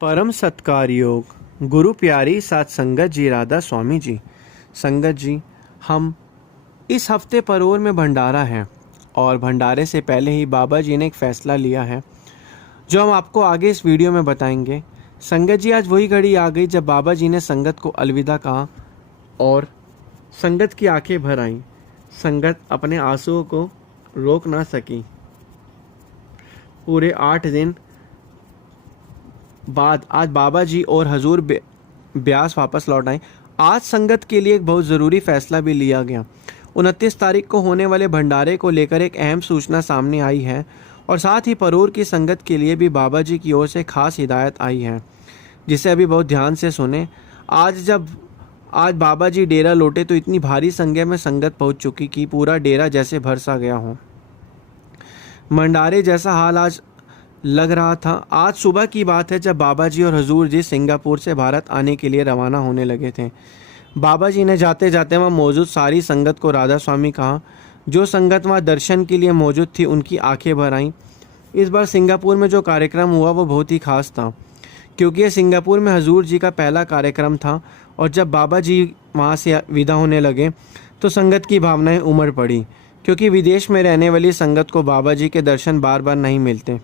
परम सत्कार योग गुरु प्यारी साथ संगत जी राधा स्वामी जी। संगत जी, हम इस हफ्ते परोर में भंडारा है और भंडारे से पहले ही बाबा जी ने एक फ़ैसला लिया है जो हम आपको आगे इस वीडियो में बताएंगे। संगत जी, आज वही घड़ी आ गई जब बाबा जी ने संगत को अलविदा कहा और संगत की आंखें भर आईं। संगत अपने आंसुओं को रोक ना सकी। पूरे 8 दिन बाद आज बाबा जी और हजूर ब्यास वापस लौट आए। आज संगत के लिए एक बहुत ज़रूरी फैसला भी लिया गया। 29 तारीख को होने वाले भंडारे को लेकर एक अहम सूचना सामने आई है और साथ ही परोर की संगत के लिए भी बाबा जी की ओर से खास हिदायत आई है, जिसे अभी बहुत ध्यान से सुने। आज बाबा जी डेरा लौटे तो इतनी भारी संख्या में संगत पहुंच चुकी कि पूरा डेरा जैसे भर सा गया हो। भंडारे जैसा हाल आज लग रहा था। आज सुबह की बात है जब बाबा जी और हजूर जी सिंगापुर से भारत आने के लिए रवाना होने लगे थे। बाबा जी ने जाते जाते वहाँ मौजूद सारी संगत को राधा स्वामी कहा। जो संगत वहाँ दर्शन के लिए मौजूद थी उनकी आंखें भर आईं। इस बार सिंगापुर में जो कार्यक्रम हुआ वो बहुत ही खास था, क्योंकि ये सिंगापुर में हजूर जी का पहला कार्यक्रम था और जब बाबा जी वहाँ से विदा होने लगे तो संगत की भावनाएं उमड़ पड़ी, क्योंकि विदेश में रहने वाली संगत को बाबा जी के दर्शन बार बार नहीं मिलते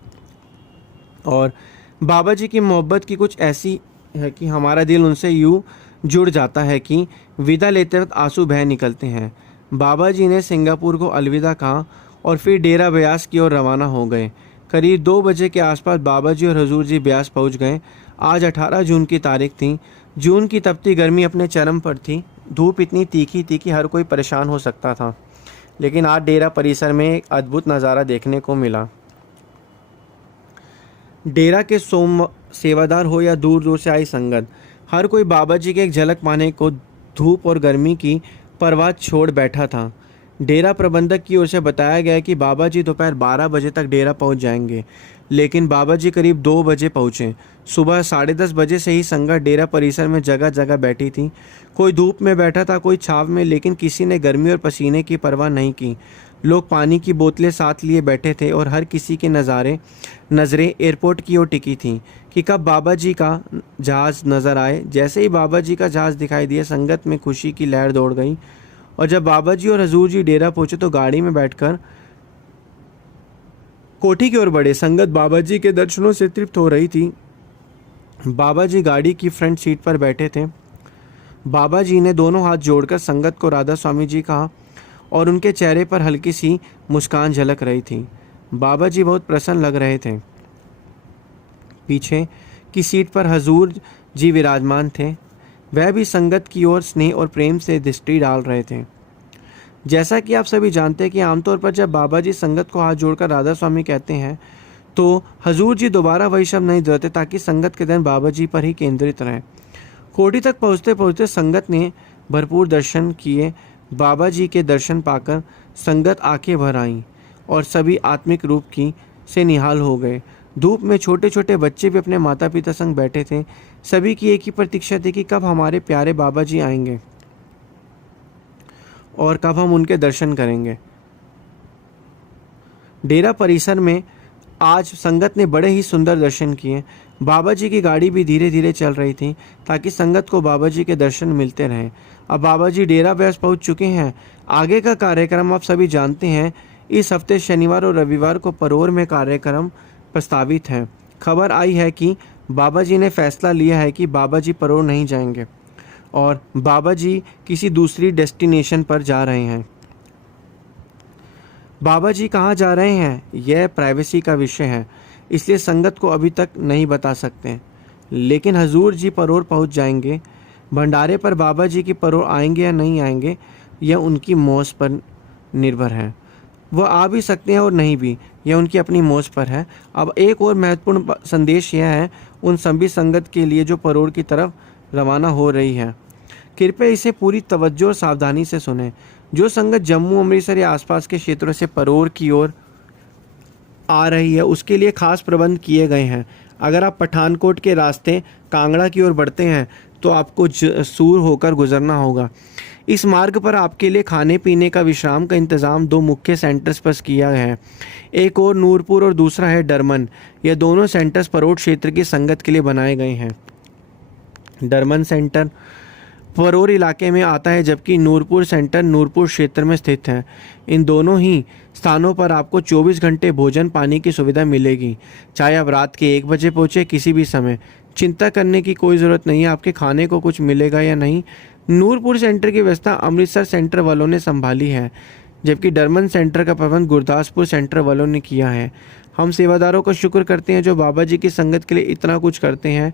और बाबा जी की मोहब्बत की कुछ ऐसी है कि हमारा दिल उनसे यूँ जुड़ जाता है कि विदा लेते वक्त आंसू बह निकलते हैं। बाबा जी ने सिंगापुर को अलविदा कहा और फिर डेरा ब्यास की ओर रवाना हो गए। करीब 2 बजे के आसपास बाबा जी और हजूर जी ब्यास पहुंच गए। आज 18 जून की तारीख थी। जून की तपती गर्मी अपने चरम पर थी। धूप इतनी तीखी थी कि हर कोई परेशान हो सकता था, लेकिन आज डेरा परिसर में एक अद्भुत नज़ारा देखने को मिला। डेरा के सेवादार हो या दूर दूर से आई संगत, हर कोई बाबा जी के एक झलक पाने को धूप और गर्मी की परवाह छोड़ बैठा था। डेरा प्रबंधक की ओर से बताया गया कि बाबा जी दोपहर 12 बजे तक डेरा पहुंच जाएंगे, लेकिन बाबा जी करीब 2 बजे पहुंचे। सुबह 10:30 बजे से ही संगत डेरा परिसर में जगह जगह बैठी थी। कोई धूप में बैठा था, कोई छाव में, लेकिन किसी ने गर्मी और पसीने की परवाह नहीं की। लोग पानी की बोतलें साथ लिए बैठे थे और हर किसी के नज़रें एयरपोर्ट की ओर टिकी थीं कि कब बाबा जी का जहाज़ नज़र आए। जैसे ही बाबा जी का जहाज़ दिखाई दिया, संगत में खुशी की लहर दौड़ गई और जब बाबा जी और हजूर जी डेरा पहुंचे तो गाड़ी में बैठकर कोठी की ओर बढ़े। संगत बाबा जी के दर्शनों से तृप्त हो रही थी। बाबा जी गाड़ी की फ्रंट सीट पर बैठे थे। बाबा जी ने दोनों हाथ जोड़कर संगत को राधा स्वामी जी कहा और उनके चेहरे पर हल्की सी मुस्कान झलक रही थी। बाबा जी बहुत प्रसन्न लग रहे थे। पीछे की सीट पर हजूर जी विराजमान थे। वह भी संगत की ओर स्नेह और प्रेम से दृष्टि डाल रहे थे। जैसा कि आप सभी जानते हैं कि आमतौर पर जब बाबा जी संगत को हाथ जोड़कर राधा स्वामी कहते हैं तो हजूर जी दोबारा वही शब्द नहीं दोहराते ताकि संगत के ध्यान बाबा जी पर ही केंद्रित रहे। कोठी तक पहुँचते पहुँचते संगत ने भरपूर दर्शन किए। बाबा जी के दर्शन पाकर संगत आंखें भर आईं और सभी आत्मिक रूप की से निहाल हो गए। धूप में छोटे छोटे बच्चे भी अपने माता पिता संग बैठे थे। सभी की एक ही प्रतीक्षा थी कि कब हमारे प्यारे बाबा जी आएंगे और कब हम उनके दर्शन करेंगे। डेरा परिसर में आज संगत ने बड़े ही सुंदर दर्शन किए। बाबा जी की गाड़ी भी धीरे धीरे चल रही थी ताकि संगत को बाबा जी के दर्शन मिलते रहें। अब बाबा जी डेरा ब्यास पहुंच चुके हैं। आगे का कार्यक्रम आप सभी जानते हैं। इस हफ्ते शनिवार और रविवार को परोर में कार्यक्रम प्रस्तावित है। खबर आई है कि बाबा जी ने फैसला लिया है कि बाबा जी परोर नहीं जाएंगे और बाबा जी किसी दूसरी डेस्टिनेशन पर जा रहे हैं। बाबा जी कहाँ जा रहे हैं यह प्राइवेसी का विषय है, इसलिए संगत को अभी तक नहीं बता सकते, लेकिन हजूर जी परोर पहुँच जाएंगे। भंडारे पर बाबा जी की परोर आएंगे या नहीं आएंगे यह उनकी मौज पर निर्भर है। वह आ भी सकते हैं और नहीं भी, यह उनकी अपनी मौज पर है। अब एक और महत्वपूर्ण संदेश यह है उन सभी संगत के लिए जो परोर की तरफ रवाना हो रही है। कृपया इसे पूरी तवज्जो और सावधानी से सुनें। जो संगत जम्मू, अमृतसर या आसपास के क्षेत्रों से परोर की ओर आ रही है उसके लिए खास प्रबंध किए गए हैं। अगर आप पठानकोट के रास्ते कांगड़ा की ओर बढ़ते हैं तो आपको सूर होकर गुजरना होगा। इस मार्ग पर आपके लिए खाने पीने का विश्राम का इंतज़ाम 2 मुख्य सेंटर्स पर किया है, एक और नूरपुर और दूसरा है डरमन। यह दोनों सेंटर्स परोड़ क्षेत्र की संगत के लिए बनाए गए हैं। डरमन सेंटर परोर इलाके में आता है, जबकि नूरपुर सेंटर नूरपुर क्षेत्र में स्थित है। इन दोनों ही स्थानों पर आपको 24 घंटे भोजन पानी की सुविधा मिलेगी, चाहे आप रात के 1 बजे पहुँचे किसी भी समय। चिंता करने की कोई ज़रूरत नहीं है आपके खाने को कुछ मिलेगा या नहीं। नूरपुर सेंटर की व्यवस्था अमृतसर सेंटर वालों ने संभाली है, जबकि डरमन सेंटर का प्रबंध गुरदासपुर सेंटर वालों ने किया है। हम सेवादारों का शुक्र करते हैं जो बाबा जी की संगत के लिए इतना कुछ करते हैं।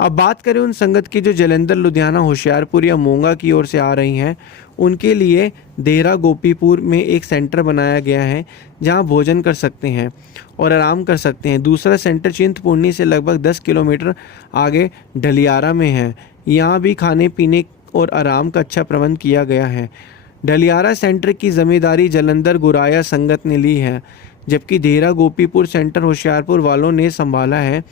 अब बात करें उन संगत की जो जलंधर, लुधियाना, होशियारपुर या मोंगा की ओर से आ रही हैं, उनके लिए देहरा गोपीपुर में एक सेंटर बनाया गया है जहां भोजन कर सकते हैं और आराम कर सकते हैं। दूसरा सेंटर चिंतपूर्णी से लगभग 10 किलोमीटर आगे ढलियारा में है। यहाँ भी खाने पीने और आराम का अच्छा प्रबंध किया गया है। ढलियारा सेंटर की जिम्मेदारी जलंधर गुराया संगत ने ली है, जबकि देहरा गोपीपुर सेंटर होशियारपुर वालों ने संभाला है।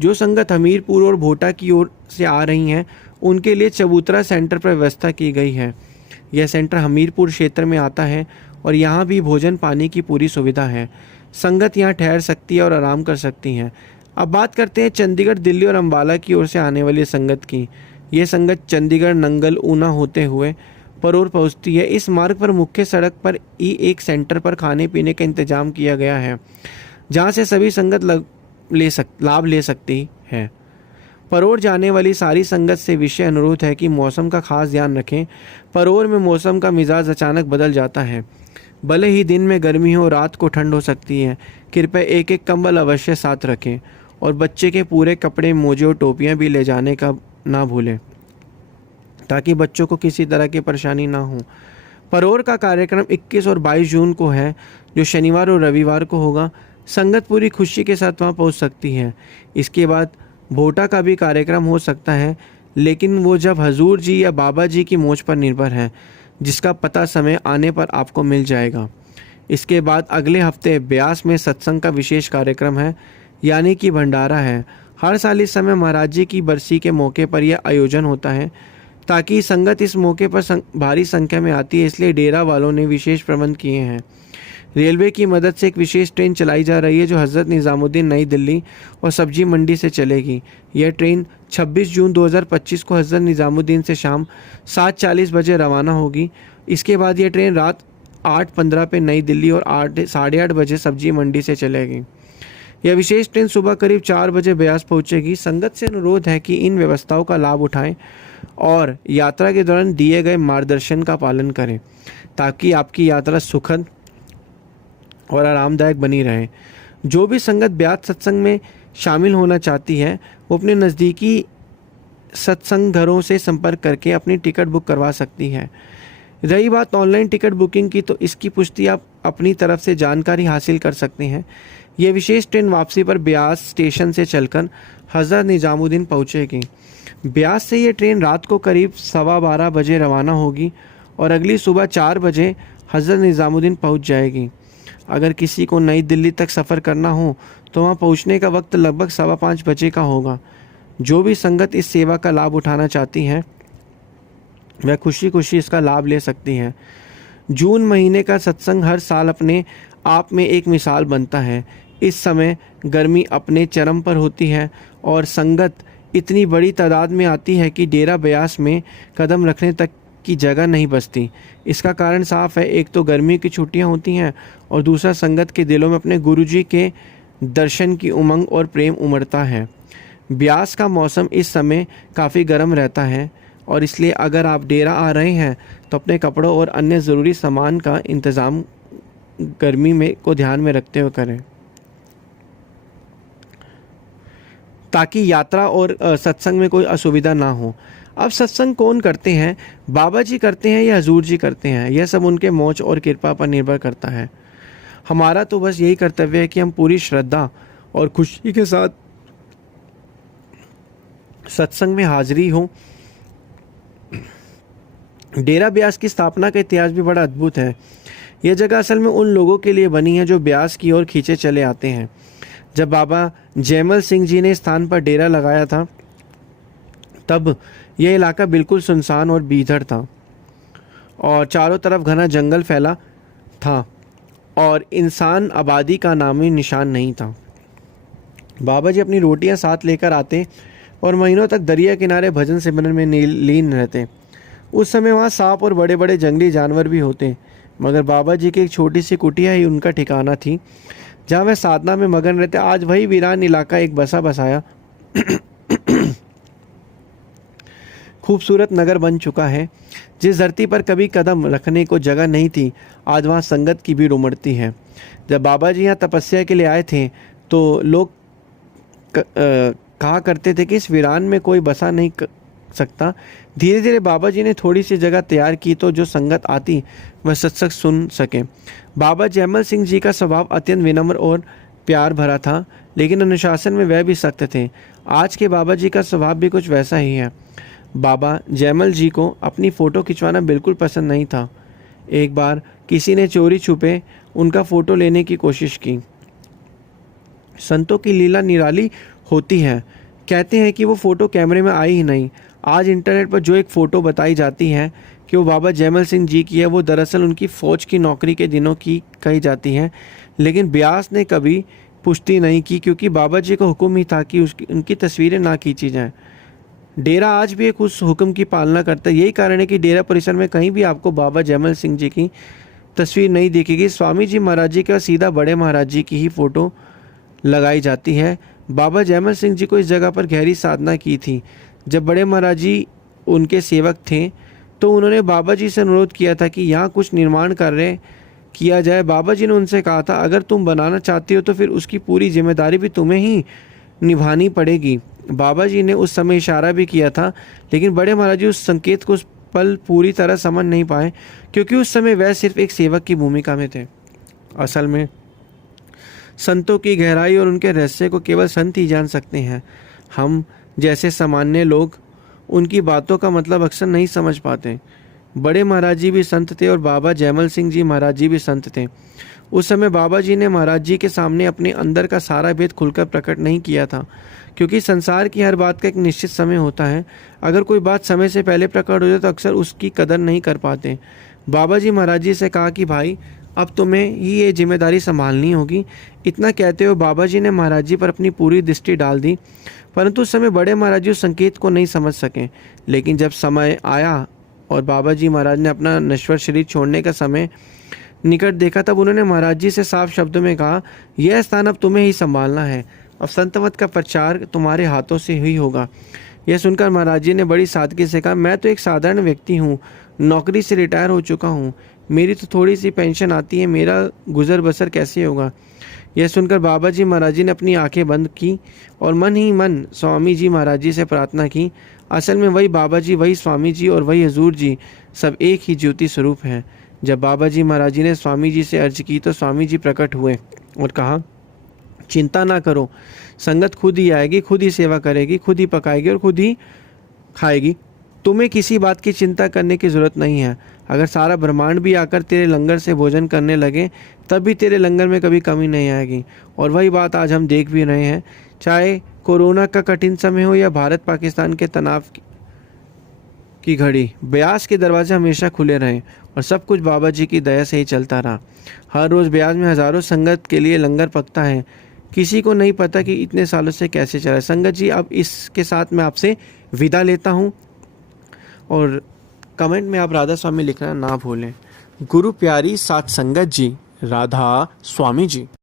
जो संगत हमीरपुर और भोटा की ओर से आ रही हैं, उनके लिए चबूतरा सेंटर पर व्यवस्था की गई है। यह सेंटर हमीरपुर क्षेत्र में आता है और यहाँ भी भोजन पानी की पूरी सुविधा है। संगत यहाँ ठहर सकती है और आराम कर सकती हैं। अब बात करते हैं चंडीगढ़, दिल्ली और अम्बाला की ओर से आने वाली संगत की। ये संगत चंडीगढ़, नंगल, ऊना होते हुए परोर पहुँचती है। इस मार्ग पर मुख्य सड़क पर ही एक सेंटर पर खाने पीने का इंतजाम किया गया है, जहाँ से सभी संगत लाभ ले सकती है। परोर जाने वाली सारी संगत से विशेष अनुरोध है कि मौसम का खास ध्यान रखें। परोर में मौसम का मिजाज अचानक बदल जाता है। भले ही दिन में गर्मी हो, रात को ठंड हो सकती है। कृपया एक एक कंबल अवश्य साथ रखें और बच्चे के पूरे कपड़े, मोजे और टोपियाँ भी ले जाने का ना भूलें, ताकि बच्चों को किसी तरह की परेशानी ना हो। परोर का कार्यक्रम 21 और 22 जून को है, जो शनिवार और रविवार को होगा। संगत पूरी खुशी के साथ वहां पहुंच सकती है। इसके बाद भोटा का भी कार्यक्रम हो सकता है, लेकिन वो जब हजूर जी या बाबा जी की मोच पर निर्भर है, जिसका पता समय आने पर आपको मिल जाएगा। इसके बाद अगले हफ्ते ब्यास में सत्संग का विशेष कार्यक्रम है, यानी कि भंडारा है। हर साल इस समय महाराज जी की बरसी के मौके पर यह आयोजन होता है। ताकि संगत इस मौके पर भारी संख्या में आती है, इसलिए डेरा वालों ने विशेष प्रबंध किए हैं। रेलवे की मदद से एक विशेष ट्रेन चलाई जा रही है, जो हज़रत निज़ामुद्दीन, नई दिल्ली और सब्जी मंडी से चलेगी। यह ट्रेन 26 जून 2025 को हज़रत निज़ामुद्दीन से शाम 7:40 बजे रवाना होगी। इसके बाद यह ट्रेन रात 8:15 पे नई दिल्ली और 8:30 बजे सब्जी मंडी से चलेगी। यह विशेष ट्रेन सुबह करीब 4 बजे ब्यास पहुंचेगी। संगत से अनुरोध है कि इन व्यवस्थाओं का लाभ उठाएं और यात्रा के दौरान दिए गए मार्गदर्शन का पालन करें, ताकि आपकी यात्रा सुखद और आरामदायक बनी रहे। जो भी संगत ब्यास सत्संग में शामिल होना चाहती है, वो अपने नज़दीकी सत्संग घरों से संपर्क करके अपनी टिकट बुक करवा सकती है। रही बात ऑनलाइन टिकट बुकिंग की, तो इसकी पुष्टि आप अपनी तरफ से जानकारी हासिल कर सकते हैं। यह विशेष ट्रेन वापसी पर ब्यास स्टेशन से चलकर हज़रत निज़ामुद्दीन पहुंचेगी। ब्यास से ये ट्रेन रात को करीब 12:15 बजे रवाना होगी और अगली सुबह 4 बजे हज़रत निज़ामुद्दीन पहुंच जाएगी। अगर किसी को नई दिल्ली तक सफ़र करना हो तो वहां पहुंचने का वक्त लगभग 5:15 बजे का होगा। जो भी संगत इस सेवा का लाभ उठाना चाहती हैं, वह खुशी खुशी इसका लाभ ले सकती हैं। जून महीने का सत्संग हर साल अपने आप में एक मिसाल बनता है। इस समय गर्मी अपने चरम पर होती है और संगत इतनी बड़ी तादाद में आती है कि डेरा ब्यास में कदम रखने तक की जगह नहीं बचती। इसका कारण साफ है, एक तो गर्मी की छुट्टियां होती हैं और दूसरा संगत के दिलों में अपने गुरुजी के दर्शन की उमंग और प्रेम उमड़ता है। ब्यास का मौसम इस समय काफ़ी गर्म रहता है और इसलिए अगर आप डेरा आ रहे हैं तो अपने कपड़ों और अन्य ज़रूरी सामान का इंतज़ाम गर्मी में को ध्यान में रखते हुए करें, ताकि यात्रा और सत्संग में कोई असुविधा ना हो। अब सत्संग कौन करते हैं, बाबा जी करते हैं या हजूर जी करते हैं, यह सब उनके मोच और कृपा पर निर्भर करता है। हमारा तो बस यही कर्तव्य है कि हम पूरी श्रद्धा और खुशी के साथ सत्संग में हाजिरी हो। डेरा ब्यास की स्थापना का इतिहास भी बड़ा अद्भुत है। यह जगह असल में उन लोगों के लिए बनी है जो ब्यास की ओर खींचे चले आते हैं। जब बाबा जयमल सिंह जी ने स्थान पर डेरा लगाया था तब यह इलाका बिल्कुल सुनसान और बीधड़ था और चारों तरफ घना जंगल फैला था और इंसान आबादी का नामी निशान नहीं था। बाबा जी अपनी रोटियां साथ लेकर आते और महीनों तक दरिया किनारे भजन सिमरन में लीन रहते। उस समय वहाँ सांप और बड़े बड़े जंगली जानवर भी होते, मगर बाबा जी की एक छोटी सी कुटिया ही उनका ठिकाना थी जहाँ वह साधना में मगन रहते। आज वही वीरान इलाका एक बसा बसाया खूबसूरत नगर बन चुका है। जिस धरती पर कभी कदम रखने को जगह नहीं थी, आज वहाँ संगत की भीड़ उमड़ती है। जब बाबा जी यहाँ तपस्या के लिए आए थे तो लोग कहा करते थे कि इस वीरान में कोई बसा नहीं सकता। धीरे धीरे बाबा जी ने थोड़ी सी जगह तैयार की तो जो संगत आती वह सत्संग सुन सके। बाबा जयमल सिंह जी का स्वभाव अत्यंत विनम्र और प्यार भरा था, लेकिन अनुशासन में वह भी सख्त थे। आज के बाबा जी का स्वभाव भी कुछ वैसा ही है। बाबा जयमल जी को अपनी फ़ोटो खिंचवाना बिल्कुल पसंद नहीं था। एक बार किसी ने चोरी छुपे उनका फ़ोटो लेने की कोशिश की। संतों की लीला निराली होती है। कहते हैं कि वो फ़ोटो कैमरे में आई ही नहीं। आज इंटरनेट पर जो एक फ़ोटो बताई जाती है कि वो बाबा जयमल सिंह जी की है, वो दरअसल उनकी फ़ौज की नौकरी के दिनों की कही जाती है। लेकिन व्यास ने कभी पुष्टि नहीं की, क्योंकि बाबा जी का हुक्म ही था कि उनकी तस्वीरें ना खींची जाएं। डेरा आज भी एक उस हुक्म की पालना करता है। यही कारण है कि डेरा परिसर में कहीं भी आपको बाबा जयमल सिंह जी की तस्वीर नहीं दिखेगी। स्वामी जी महाराज जी का सीधा बड़े महाराज जी की ही फ़ोटो लगाई जाती है। बाबा जयमल सिंह जी को इस जगह पर गहरी साधना की थी। जब बड़े महाराज जी उनके सेवक थे तो उन्होंने बाबा जी से अनुरोध किया था कि यहाँ कुछ निर्माण कार्य किया जाए। बाबा जी ने उनसे कहा था, अगर तुम बनाना चाहती हो तो फिर उसकी पूरी जिम्मेदारी भी तुम्हें ही निभानी पड़ेगी। बाबा जी ने उस समय इशारा भी किया था, लेकिन बड़े महाराज जी उस संकेत को उस पल पूरी तरह समझ नहीं पाए, क्योंकि उस समय वह सिर्फ एक सेवक की भूमिका में थे। असल में संतों की गहराई और उनके रहस्य को केवल संत ही जान सकते हैं। हम जैसे सामान्य लोग उनकी बातों का मतलब अक्सर नहीं समझ पाते। बड़े महाराज जी भी संत थे और बाबा जयमल सिंह जी महाराज जी भी संत थे। उस समय बाबा जी ने महाराज जी के सामने अपने अंदर का सारा भेद खुलकर प्रकट नहीं किया था, क्योंकि संसार की हर बात का एक निश्चित समय होता है। अगर कोई बात समय से पहले प्रकट हो जाए तो अक्सर उसकी कदर नहीं कर पाते। बाबा जी महाराज जी से कहा कि भाई, अब तुम्हें ही ये जिम्मेदारी संभालनी होगी। इतना कहते हुए बाबा जी ने महाराज जी पर अपनी पूरी दृष्टि डाल दी, परंतु उस समय बड़े महाराज जी उस संकेत को नहीं समझ सके। लेकिन जब समय आया और बाबा जी महाराज ने अपना नश्वर शरीर छोड़ने का समय निकट देखा, तब उन्होंने महाराज जी से साफ शब्दों में कहा, यह स्थान अब तुम्हें ही संभालना है। अब संतमत का प्रचार तुम्हारे हाथों से ही होगा। यह सुनकर महाराज जी ने बड़ी सादगी से कहा, मैं तो एक साधारण व्यक्ति हूँ, नौकरी से रिटायर हो चुका हूँ, मेरी तो थोड़ी सी पेंशन आती है, मेरा गुजर बसर कैसे होगा। यह सुनकर बाबा जी महाराज जी ने अपनी आंखें बंद की और मन ही मन स्वामी जी महाराज जी से प्रार्थना की। असल में वही बाबा जी, वही स्वामी जी और वही हजूर जी सब एक ही ज्योति स्वरूप हैं। जब बाबा जी महाराज जी ने स्वामी जी से अर्ज की तो स्वामी जी प्रकट हुए और कहा, चिंता ना करो, संगत खुद ही आएगी, खुद ही सेवा करेगी, खुद ही पकाएगी और खुद ही खाएगी। तुम्हें किसी बात की चिंता करने की ज़रूरत नहीं है। अगर सारा ब्रह्मांड भी आकर तेरे लंगर से भोजन करने लगे तब भी तेरे लंगर में कभी कमी नहीं आएगी। और वही बात आज हम देख भी रहे हैं। चाहे कोरोना का कठिन समय हो या भारत पाकिस्तान के तनाव की घड़ी, ब्यास के दरवाजे हमेशा खुले रहें और सब कुछ बाबा जी की दया से ही चलता रहा। हर रोज़ ब्यास में हज़ारों संगत के लिए लंगर पकता है। किसी को नहीं पता कि इतने सालों से कैसे चला। संगत जी, अब इसके साथ मैं आपसे विदा लेता हूँ और कमेंट में आप राधा स्वामी लिखना ना भूलें। गुरु प्यारी साथ संगत जी, राधा स्वामी जी।